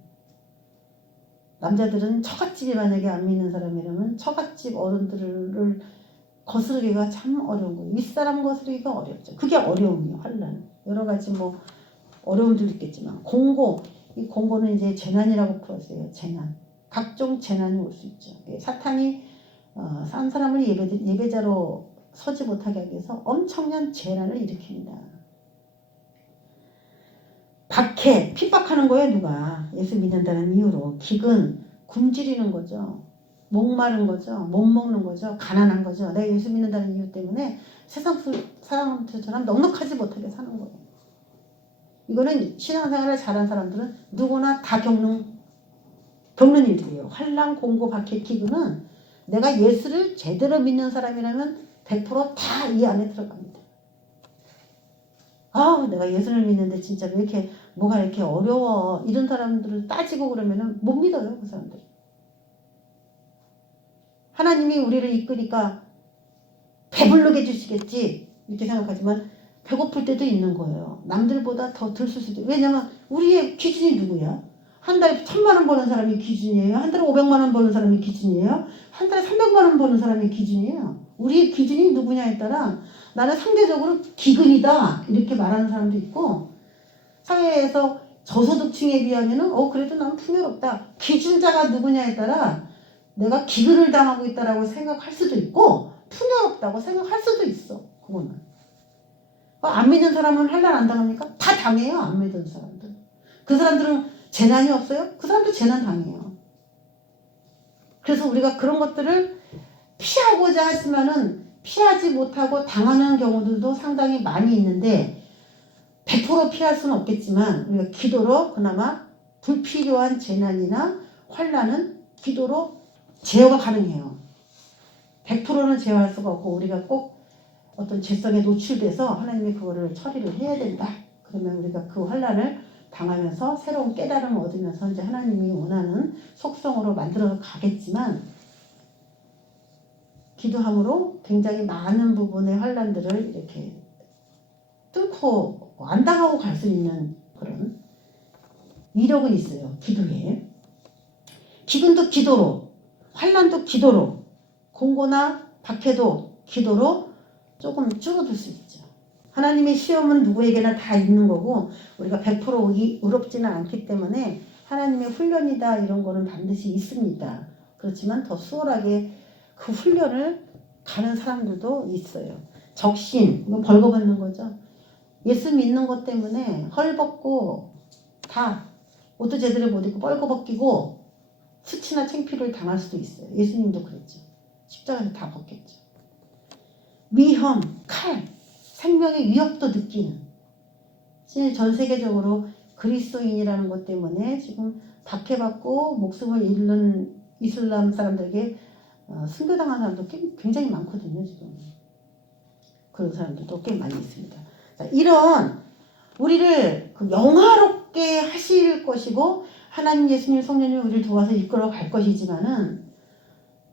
남자들은 처갓집이 만약에 안 믿는 사람이라면 처갓집 어른들을 거스르기가 참 어려운 거예요. 윗사람 거스르기가 어렵죠. 그게 어려움이에요. 환난. 여러 가지 뭐 어려움도 있겠지만 공고. 이 공고는 이제 재난이라고 풀었어요. 재난. 각종 재난이 올 수 있죠. 사탄이 산 사람을 예배자로 서지 못하게 하기 위해서 엄청난 재난을 일으킵니다. 박해, 핍박하는 거예요. 누가 사람에서 믿는다는 이유로 기근, 굶주리는 거죠. 목마른 거죠. 못 먹는 거죠. 가난한 거죠. 내가 예수 믿는다는 이유 때문에 세상 사람들처럼 넉넉하지 못하게 사는 거예요. 이거는 신앙생활을 잘한 사람들은 누구나 다 겪는 일들이에요. 환난, 공고, 박해, 기근은 내가 예수를 제대로 믿는 사람이라면 100% 다 이 안에 들어갑니다. 아, 내가 예수를 믿는데 진짜 왜 이렇게 뭐가 이렇게 어려워. 이런 사람들을 따지고 그러면은 못 믿어요, 그 사람들. 하나님이 우리를 이끄니까 배부르게 해주시겠지 이렇게 생각하지만 배고플 때도 있는 거예요. 남들보다 더 덜 쓸 수도 있어요. 왜냐면 우리의 기준이 누구야? 한 달에 1,000만 원 버는 사람이 기준이에요. 한 달에 500만 원 버는 사람이 기준이에요. 한 달에 300만 원 버는 사람이 기준이에요. 우리의 기준이 누구냐에 따라 나는 상대적으로 기근이다 이렇게 말하는 사람도 있고 사회에서 저소득층에 비하면은 그래도 난 풍요롭다. 기준자가 누구냐에 따라 내가 기근을 당하고 있다라고 생각할 수도 있고 풍요롭다고 생각할 수도 있어. 그거는. 안 믿는 사람은 환난 안 당합니까? 다 당해요. 안 믿는 사람들. 그 사람들은 재난이 없어요? 그 사람도 재난 당해요. 그래서 우리가 그런 것들을 피하고자 하지만은 피하지 못하고 당하는 경우들도 상당히 많이 있는데 100% 피할 수는 없겠지만 우리가 기도로 그나마 불필요한 재난이나 환난은 기도로 제어가 가능해요. 100%는 제어할 수가 없고 우리가 꼭 어떤 죄성에 노출돼서 하나님이 그거를 처리를 해야 된다. 그러면 우리가 그 환난을 당하면서 새로운 깨달음을 얻으면서 이제 하나님이 원하는 속성으로 만들어 가겠지만 기도함으로 굉장히 많은 부분의 환난들을 이렇게 뚫고 안 당하고 갈 수 있는 그런 위력은 있어요. 기도에. 기근도 기도로, 환난도 기도로, 공고나 박해도 기도로 조금 줄어들 수 있죠. 하나님의 시험은 누구에게나 다 있는 거고 우리가 100% 의롭지는 않기 때문에 하나님의 훈련이다 이런 거는 반드시 있습니다. 그렇지만 더 수월하게 그 훈련을 가는 사람들도 있어요. 적신, 이거 벌거벗는 거죠. 예수 믿는 것 때문에 헐벗고 다 옷도 제대로 못 입고 뻘거벗기고 수치나 창피를 당할 수도 있어요. 예수님도 그랬죠. 십자가에서 다 벗겼죠. 위험, 칼, 생명의 위협도 느끼는, 전 세계적으로 그리스도인이라는 것 때문에 지금 박해받고 목숨을 잃는 이슬람 사람들에게 순교당한 사람도 굉장히 많거든요. 지금 그런 사람들도 꽤 많이 있습니다. 자, 이런 우리를 영화롭게 하실 것이고 하나님, 예수님, 성령님이 우리를 도와서 이끌어 갈 것이지만은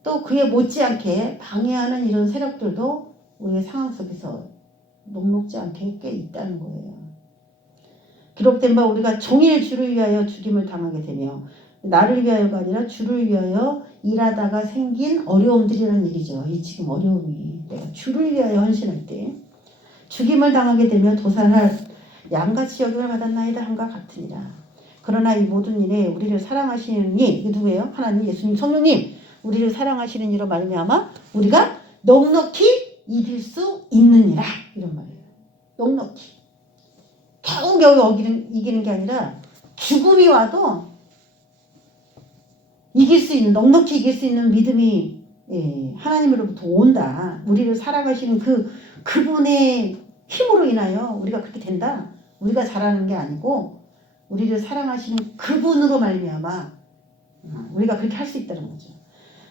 또 그에 못지않게 방해하는 이런 세력들도 우리의 상황 속에서 녹록지 않게 꽤 있다는 거예요. 기록된 바 우리가 종일 주를 위하여 죽임을 당하게 되며, 나를 위하여가 아니라 주를 위하여 일하다가 생긴 어려움들이라는 얘기죠. 이 지금 어려움이 내가 주를 위하여 헌신할 때 죽임을 당하게 되며 도살할 양같이 여김을 받았나이다 함과 같으니라. 그러나 이 모든 일에 우리를 사랑하시는 이 누구예요? 하나님, 예수님, 성령님 우리를 사랑하시는 이로 말미암아 우리가 넉넉히 이길 수 있느니라, 이런 말이에요. 넉넉히 겨우겨우 이기는 게 아니라 죽음이 와도 이길 수 있는, 넉넉히 이길 수 있는 믿음이 하나님으로부터 온다. 우리를 사랑하시는 그분의 힘으로 인하여 우리가 그렇게 된다. 우리가 잘하는 게 아니고 우리를 사랑하시는 그분으로 말미암아 우리가 그렇게 할 수 있다는 거죠.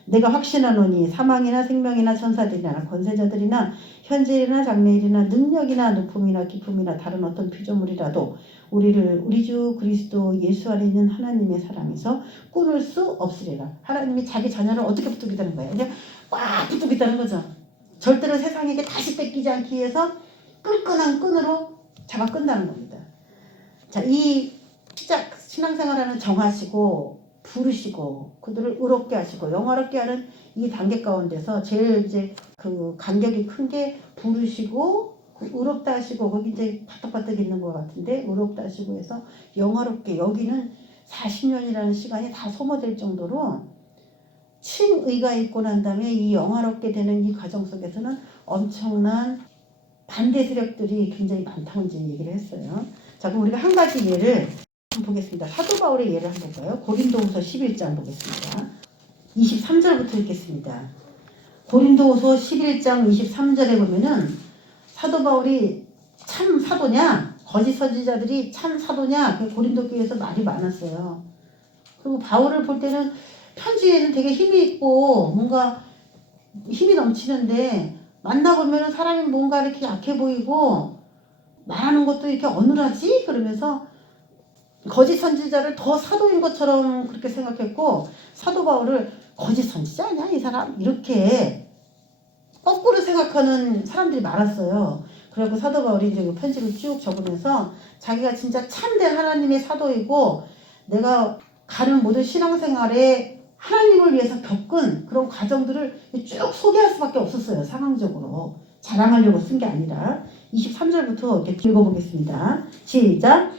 내가 확신하노니 사망이나 생명이나 천사들이나 권세자들이나 현재일이나 장래일이나 능력이나 높음이나 깊음이나 다른 어떤 피조물이라도 우리를 우리 주 그리스도 예수 안에 있는 하나님의 사랑에서 끊을 수 없으리라. 하나님이 자기 자녀를 어떻게 붙들겠다는 거예요? 그냥 꽉 붙들겠다는 거죠. 절대로 세상에게 다시 뺏기지 않기 위해서 끈끈한 끈으로 잡아 끈다는 겁니다. 자, 이 신앙생활하는 정하시고 부르시고 그들을 의롭게 하시고 영화롭게 하는 이 단계 가운데서 제일 이제 그 간격이 큰 게 부르시고 의롭다 하시고, 거기 이제 바닥바닥 있는 것 같은데 의롭다 하시고 해서 영화롭게, 여기는 40년이라는 시간이 다 소모될 정도로 칭의가 있고 난 다음에 이 영화롭게 되는 이 과정 속에서는 엄청난 반대 세력들이 굉장히 많다고 이제 얘기를 했어요. 자, 그럼 우리가 한 가지 예를 보겠습니다. 사도 바울의 예를 한번 볼까요? 고린도후서 11장 보겠습니다. 23절부터 읽겠습니다. 고린도후서 11장 23절에 보면은 사도 바울이 참 사도냐, 거짓 선지자들이 참 사도냐, 고린도 교회에서 말이 많았어요. 그리고 바울을 볼 때는 편지에는 되게 힘이 있고 뭔가 힘이 넘치는데 만나보면 사람이 뭔가 이렇게 약해 보이고 말하는 것도 이렇게 어눌하지? 그러면서 거짓 선지자를 더 사도인 것처럼 그렇게 생각했고, 사도 바울을 거짓 선지자 아니야 이 사람? 이렇게 거꾸로 생각하는 사람들이 많았어요. 그리고 사도 바울이 이제 그 편지를 쭉 적으면서 자기가 진짜 참된 하나님의 사도이고 내가 가는 모든 신앙생활에 하나님을 위해서 겪은 그런 과정들을 쭉 소개할 수밖에 없었어요. 상황적으로 자랑하려고 쓴 게 아니라. 23절부터 이렇게 읽어보겠습니다. 시작.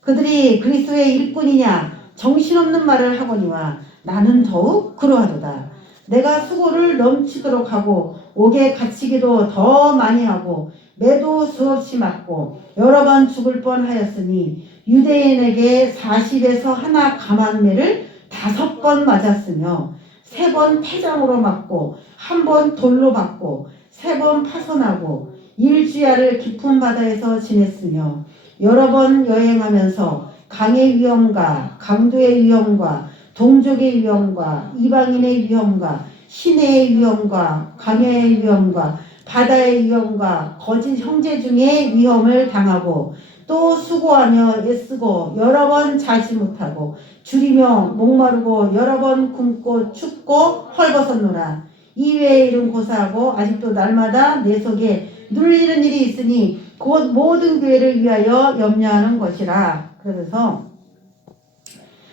그들이 그리스도의 일꾼이냐 정신없는 말을 하거니와 나는 더욱 그러하도다. 내가 수고를 넘치도록 하고 옥에 갇히기도 더 많이 하고 매도 수없이 맞고 여러 번 죽을 뻔하였으니 유대인에게 40에서 하나 감한매를 5번 맞았으며 3번 패장으로 맞고 1번 돌로 맞고 3번 파손하고 일주야를 깊은 바다에서 지냈으며 여러 번 여행하면서 강의 위험과 강도의 위험과 동족의 위험과 이방인의 위험과 시내의 위험과 강요의 위험과 바다의 위험과 거짓 형제 중에 위험을 당하고 또 수고하며 애쓰고 여러 번 자지 못하고 줄이며 목마르고 여러 번 굶고 춥고 헐벗었노라. 이외의 일은 고사하고 아직도 날마다 내 속에 눌리는 일이 있으니 곧 모든 교회를 위하여 염려하는 것이라. 그러면서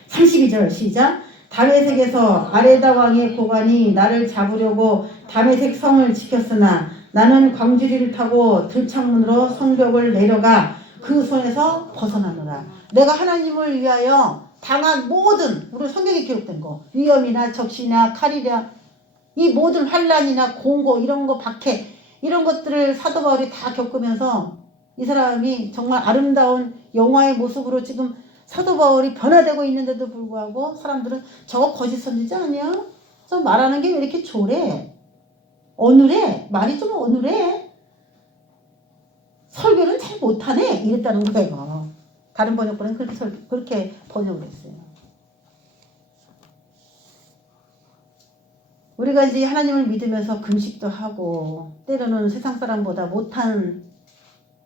32절 시작. 다메섹에서 아레다 왕의 고관이 나를 잡으려고 다메섹 성을 지켰으나 나는 광주리를 타고 들창문으로 성벽을 내려가 그 손에서 벗어나노라. 내가 하나님을 위하여 당한 모든, 우리 성경에 기록된 거, 위험이나 적시나 칼이나 이 모든 환난이나 공고 이런 거 박해 이런 것들을 사도 바울이 다 겪으면서 이 사람이 정말 아름다운 영화의 모습으로 지금 사도 바울이 변화되고 있는데도 불구하고 사람들은 저거 거짓 선지자 아니야? 저 말하는 게 왜 이렇게 조래? 어눌해? 말이 좀 어눌해? 설교는 잘 못하네? 이랬다는 거예요. 다른 번역본은 그렇게 번역을 했어요. 우리가 이제 하나님을 믿으면서 금식도 하고 때로는 세상 사람보다 못한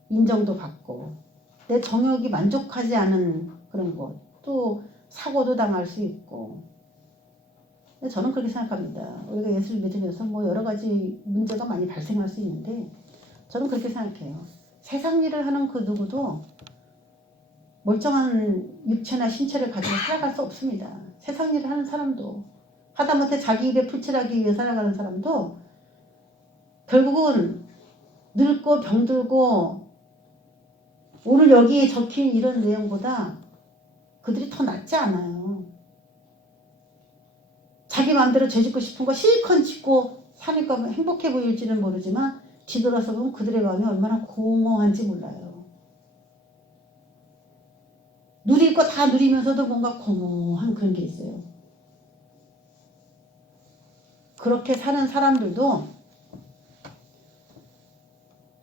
인정도 받고 내 정욕이 만족하지 않은 그런 것, 또 사고도 당할 수 있고. 저는 그렇게 생각합니다. 우리가 예수를 믿으면서 뭐 여러 가지 문제가 많이 발생할 수 있는데 저는 그렇게 생각해요. 세상 일을 하는 그 누구도 멀쩡한 육체나 신체를 가지고 살아갈 수 없습니다. 세상 일을 하는 사람도 하다못해 자기 입에 풀칠하기 위해 살아가는 사람도 결국은 늙고 병들고 오늘 여기에 적힌 이런 내용보다 그들이 더 낫지 않아요. 자기 마음대로 죄짓고 싶은 거 실컷 짓고 사니까 행복해 보일지는 모르지만 뒤돌아서 보면 그들의 마음이 얼마나 공허한지 몰라요. 누릴 거 다 누리면서도 뭔가 공허한 그런 게 있어요. 그렇게 사는 사람들도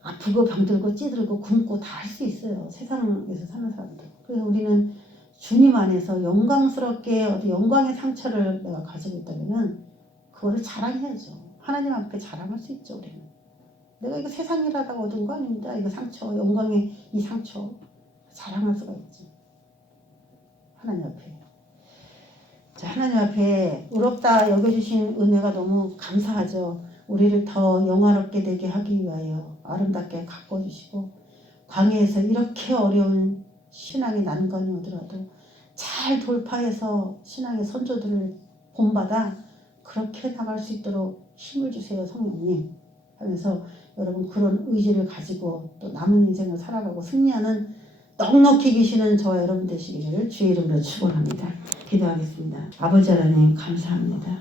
아프고 병들고 찌들고 굶고 다 할 수 있어요. 세상에서 사는 사람들. 그래서 우리는 주님 안에서 영광스럽게 어디 영광의 상처를 내가 가지고 있다면 그거를 자랑해야죠. 하나님 앞에 자랑할 수 있죠. 우리는. 내가 이거 세상 일 하다가 얻은 거 아닙니다. 이거 상처, 영광의 이 상처 자랑할 수가 있지. 하나님 앞에. 자, 하나님 앞에 의롭다 여겨주신 은혜가 너무 감사하죠. 우리를 더 영화롭게 되게 하기 위하여 아름답게 가꿔주시고 광야에서 이렇게 어려운 신앙의 난관이 오더라도 잘 돌파해서 신앙의 선조들을 본받아 그렇게 나갈 수 있도록 힘을 주세요. 성령님 하면서 여러분 그런 의지를 가지고 또 남은 인생을 살아가고 승리하는 넉넉히 계시는 저와 여러분 되시기를 주의 이름으로 축원합니다. 기도하겠습니다. 아버지 하나님 감사합니다.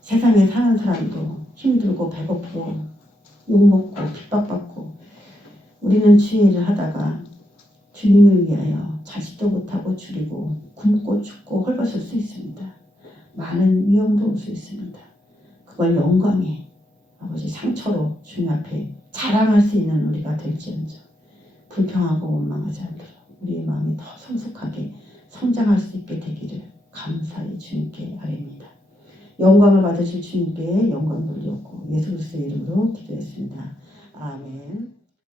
세상에 사는 사람도 힘들고 배고프고 욕먹고 핍박받고 우리는 주의 일을 하다가 주님을 위하여 자식도 못하고 줄이고 굶고 죽고 헐벗을 수 있습니다. 많은 위험도 올 수 있습니다. 그걸 영광의 아버지 상처로 주님 앞에 자랑할 수 있는 우리가 될지언정 불평하고 원망하지 않도록 우리의 마음이 더 성숙하게 성장할 수 있게 되기를 감사히 주님께 아뢰입니다. 영광을 받으실 주님께 영광 돌리었고 예수 그리스도의 이름으로 기도했습니다. 아멘.